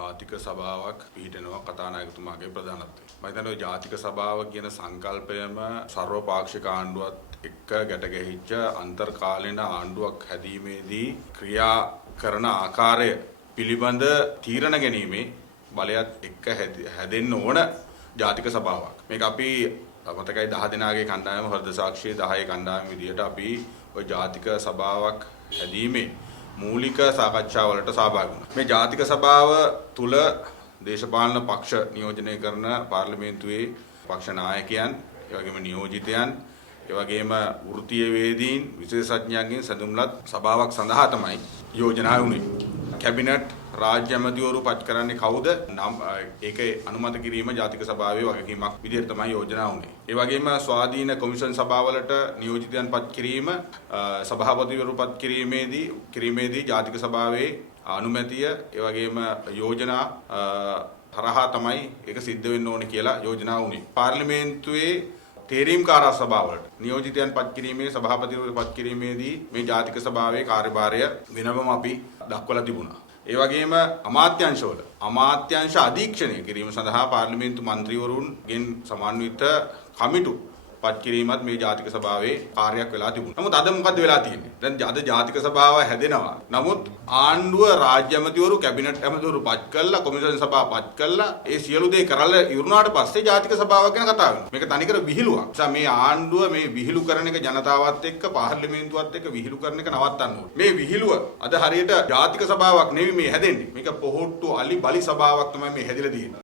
ජාතික සභාවක් පිහිටනවා කතානායකතුමාගේ ප්‍රධානත්වයෙන්. මම හිතන්නේ ජාතික සභාව කියන සංකල්පයම සර්වපාක්ෂික ආණ්ඩුවත් එක්ක ගැට ගැහිච්ච අන්තර්කාලීන ආණ්ඩුවක් හැදීමේදී ක්‍රියා කරන ආකාරය පිළිබඳ තීරණ ගැනීමේ බලයත් එක්ක හැදෙන්න ඕන ජාතික සභාවක්. මේක අපි මතකයි 10 දෙනාගේ කණ්ඩායම හෘද සාක්ෂියේ 10 කණ්ඩායම විදියට අපි ওই ජාතික සභාවක් හැදීමේ මූලික සාකච්ඡාවලට සහභාගී වුණා. මේ ජාතික සභාව තුල දේශපාලන පක්ෂ නියෝජනය කරන පාර්ලිමේන්තුවේ පක්ෂ නායකයන්, ඒ වගේම නියෝජිතයන්, ඒ වගේම වෘත්තීය වේදීන්, විශේෂඥයන්ගෙන් සැදුම්ලත් සභාවක් සඳහා තමයි යෝජනා වුණේ. කැබිනට් රාජ්‍ය ඇමතිවරු පත් කරන්නේ කවුද? ඒකේ අනුමත කිරීම ජාතික සභාවේ වගකීමක් විදිහට තමයි යෝජනා වුණේ. ඒ වගේම ස්වාධීන කොමිෂන් සභාවලට නියෝජිතයන් පත් කිරීම, සභාපතිවරු පත් කිරීමේදී ජාතික සභාවේ අනුමැතිය, ඒ වගේම යෝජනා හරහා තමයි ඒක සිද්ධ වෙන්න ඕනේ කියලා යෝජනා වුණේ. පාර්ලිමේන්තුවේ තේරීම්කාර සභාවලට නියෝජිතයන් පත් කිරීමේ, සභාපතිවරු පත් කිරීමේදී මේ ජාතික සභාවේ කාර්යභාරය වෙනවම අපි දක්වලා තිබුණා. ඒ වගේම අමාත්‍යාංශවල අමාත්‍යාංශ අධීක්ෂණය කිරීම සඳහා පාර්ලිමේන්තු මන්ත්‍රීවරුන්ගෙන් සමන්විත කමිටු පත් කිරීමත් මේ ජාතික සභාවේ කාර්යයක් වෙලා තිබුණා. නමුත් අද මොකද වෙලා තියෙන්නේ? දැන් අද ජාතික සභාව හැදෙනවා. නමුත් ආණ්ඩුව රාජ්‍ය ඇමතිවරු, කැබිනට් ඇමතිවරු පත් කළා, කොමිෂන් සභාව පත් කළා. ඒ සියලු දේ කරලා ඉවරුනාට පස්සේ ජාතික සභාවක් ගැන කතා වෙනවා. මේක තනිකර විහිළුවක්. නිසා මේ ආණ්ඩුව මේ විහිළු කරන එක ජනතාවත් එක්ක, පාර්ලිමේන්තුවත් එක්ක විහිළු කරන එක නවත්තන්න ඕනේ. මේ විහිළුව අද හරියට ජාතික සභාවක් නෙවෙයි මේ හැදෙන්නේ. මේක පොහොට්ටු අලි බලි සභාවක් තමයි මේ හැදිලා තියෙන්නේ.